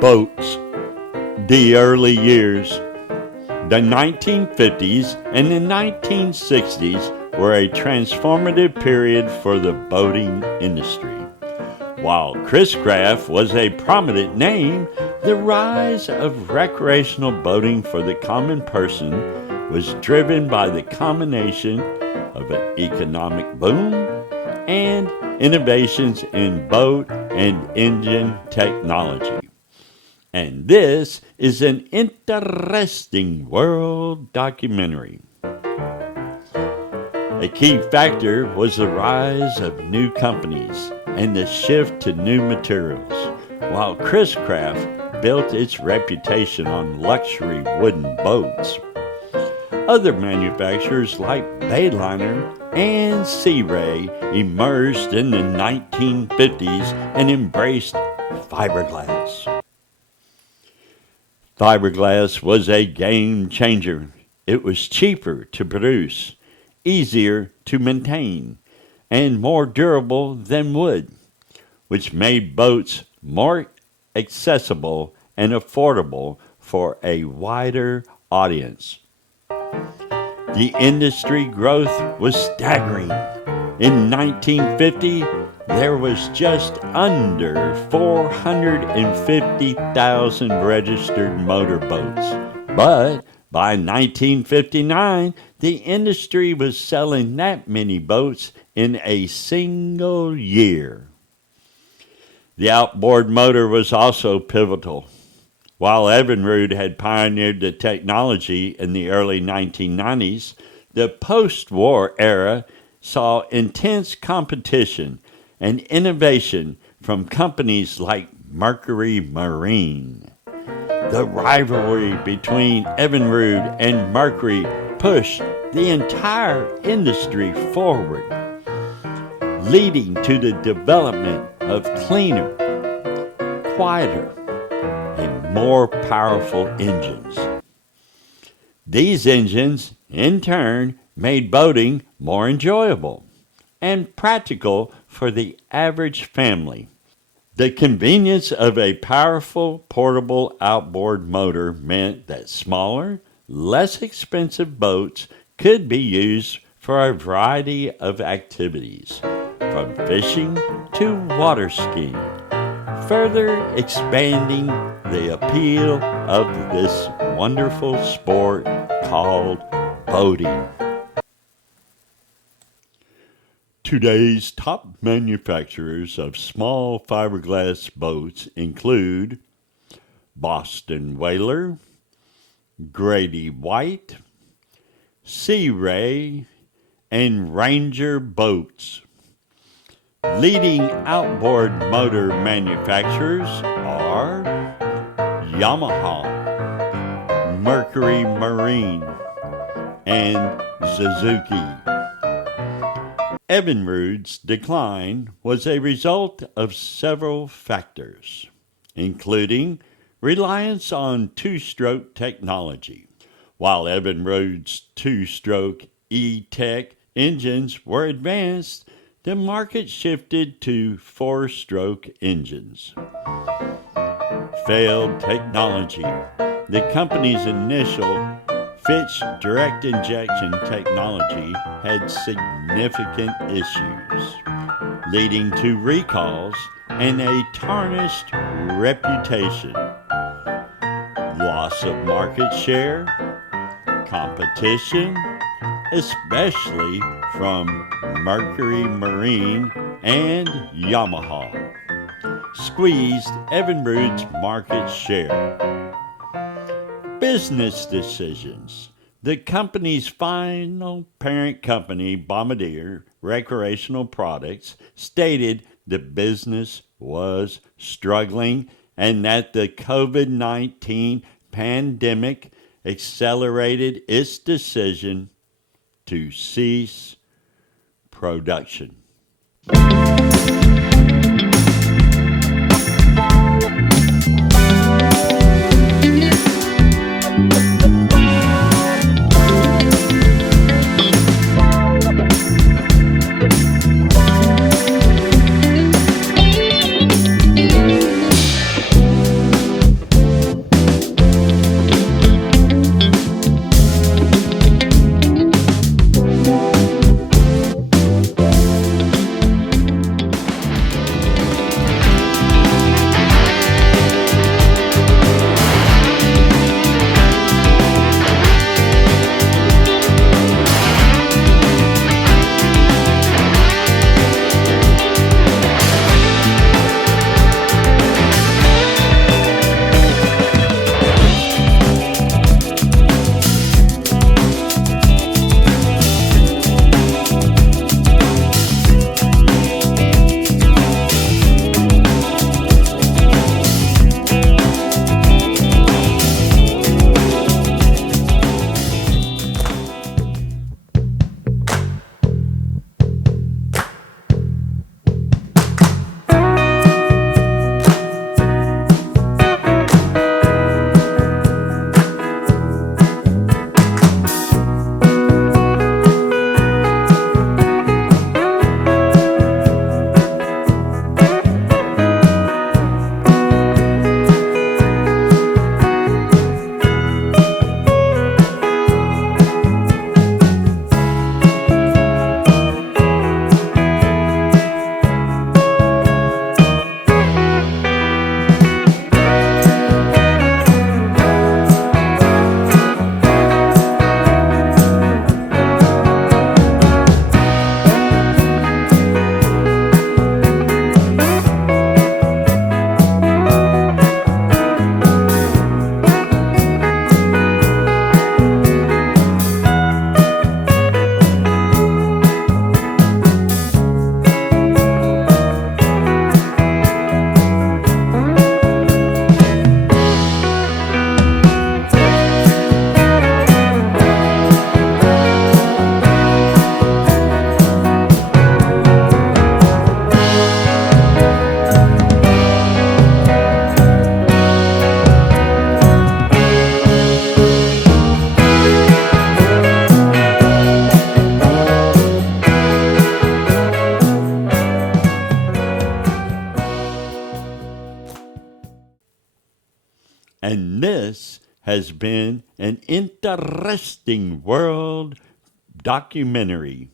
Boats. The early years. The 1950s and the 1960s were a transformative period for the boating industry. While Chris-Craft was a prominent name, the rise of recreational boating for the common person was driven by the combination of an economic boom and innovations in boat and engine technology. And this is an interesting world documentary. A key factor was the rise of new companies and the shift to new materials, while Chris-Craft built its reputation on luxury wooden boats. Other manufacturers like Bayliner and Sea Ray emerged in the 1950s and embraced fiberglass. Fiberglass was a game changer. It was cheaper to produce, easier to maintain, and more durable than wood, which made boats more accessible and affordable for a wider audience. The industry growth was staggering. In 1950, there was just under 450,000 registered motorboats. But by 1959, the industry was selling that many boats in a single year. The outboard motor was also pivotal. While Evinrude had pioneered the technology in the early 1990s, the post-war era saw intense competition and innovation from companies like Mercury Marine. The rivalry between Evinrude and Mercury pushed the entire industry forward, leading to the development of cleaner, quieter, and more powerful engines. These engines, in turn, made boating more enjoyable and practical for the average family. The convenience of a powerful portable outboard motor meant that smaller, less expensive boats could be used for a variety of activities, from fishing to water skiing, further expanding the appeal of this wonderful sport called boating. Today's top manufacturers of small fiberglass boats include Boston Whaler, Grady-White, Sea Ray, and Ranger Boats. Leading outboard motor manufacturers are Yamaha, Mercury Marine, and Suzuki. Evinrude's decline was a result of several factors, including reliance on two-stroke technology. While Evinrude's two-stroke E-Tech engines were advanced, the market shifted to four-stroke engines. Failed technology. The company's initial Fitch direct injection technology had significant issues, leading to recalls and a tarnished reputation. Loss of market share, competition, especially from Mercury Marine and Yamaha, squeezed Evinrude's market share. Business decisions. The company's final parent company, Bombardier Recreational Products, stated the business was struggling and that the COVID-19 pandemic accelerated its decision to cease production. And this has been an interesting world documentary.